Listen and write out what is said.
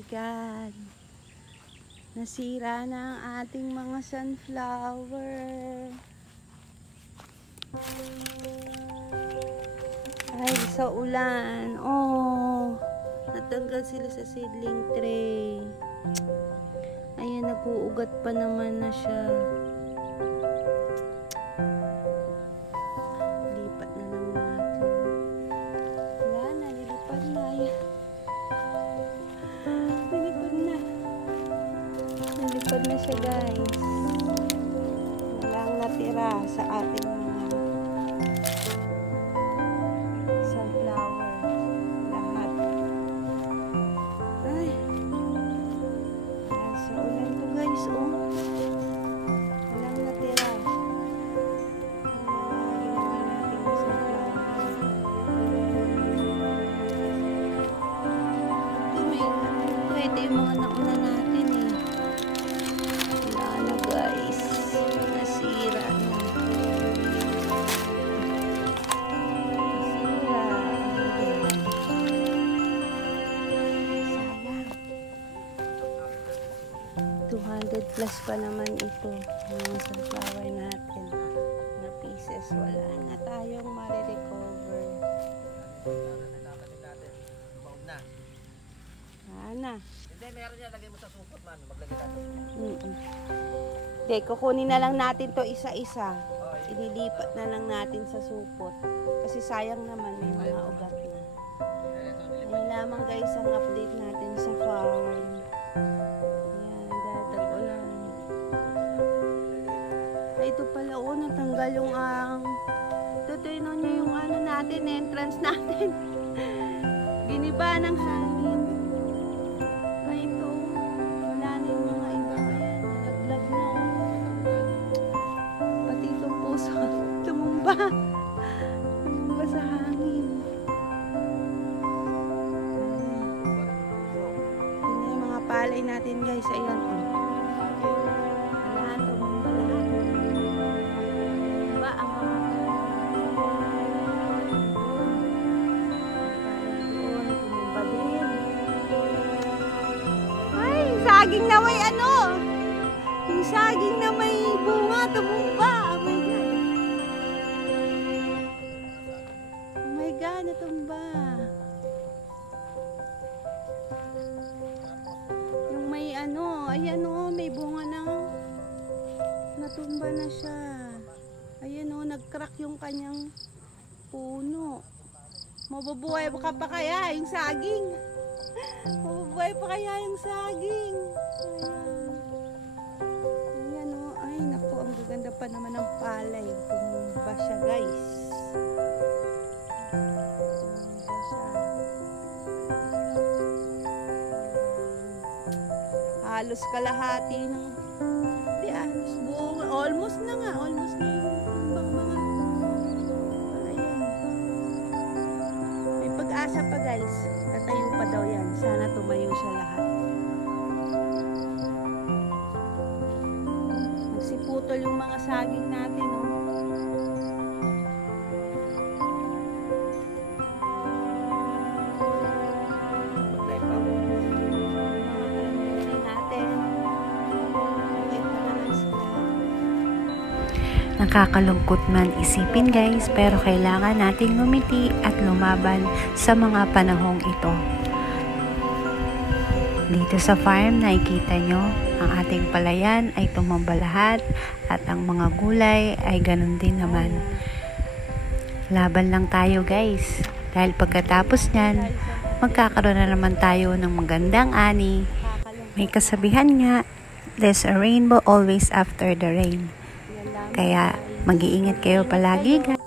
my God. Nasira na ang ating mga sunflower. Ay, sa ulan. Oh, natanggal sila sa seedling tray. Ayan, nag-uugat pa naman na siya. Lipat na lang natin. Wala na, nilipad na. Nilipad na. Nilipad na siya, guys. Walang natira sa ating mga sunflower. Lahat. Ay. Sa ulan to, guys, oh. Walang natira. Ginawa natin yung sunflower. Ito yung mga nauna natin, eh. Wala na, guys. Nasira na. Sayang. 200 plus pa naman ito. Yung sunflower natin. Na pieces. Wala na tayong marirecover. Ana. Hindi, meron niya. Lagay mo sa supot, man. Maglagay natin. Hindi, kukunin na lang natin to isa-isa. Inilipat na lang natin sa supot. Kasi sayang naman, may mga ugat na. Ngayon lamang, guys, ang update natin sa farm. Ayan, dahil tag-ulan. Ay, ito pala, oh, natanggal yung tutuinan nyo yung ano natin, entrance natin. Giniba ng hangin. Ay, ito, wala na yung mga iba. Ayan, nalaglag na. Pati itong puso, tumumba. Tumumba sa hangin. Ayan yung mga palay natin, guys. Ayan, oh. Wala, tumumba lahat. Diba, ang mga tumumba din. Ay, saging na may ano. Yung saging na may bunga, tumumba. Oh my God. Oh my God, natumba. Yung may ano, ayan o, may bunga na. Natumba na siya. Ayan o, nag-crack yung kanyang puno. Mabubuhay ka pa kaya yung saging? Mabubuhay pa kaya yung saging? Ayan. Ayan o. Ay, naku. Ang gaganda pa naman ng palay. Tumumba siya, guys. Tumumba siya. Halos kalahati ng... Hindi, halos buong... Almost na nga. Almost na yung mga... Ayan. May pag-asa pa, guys. Tatayo pa daw yan. Sana tumayo siya lahat. Nagsiputol yung mga saging natin, oh. Maglagay pa ako. Nakakalungkot man isipin, guys, pero kailangan nating ngumiti at lumaban sa mga panahong ito. Dito sa farm, nakikita nyo, ang ating palayan ay tumamba lahat at ang mga gulay ay ganun din naman. Laban lang tayo, guys, dahil pagkatapos nyan, magkakaroon na naman tayo ng magandang ani. May kasabihan nga, there's a rainbow always after the rain. Kaya mag-iingat kayo palagi, guys.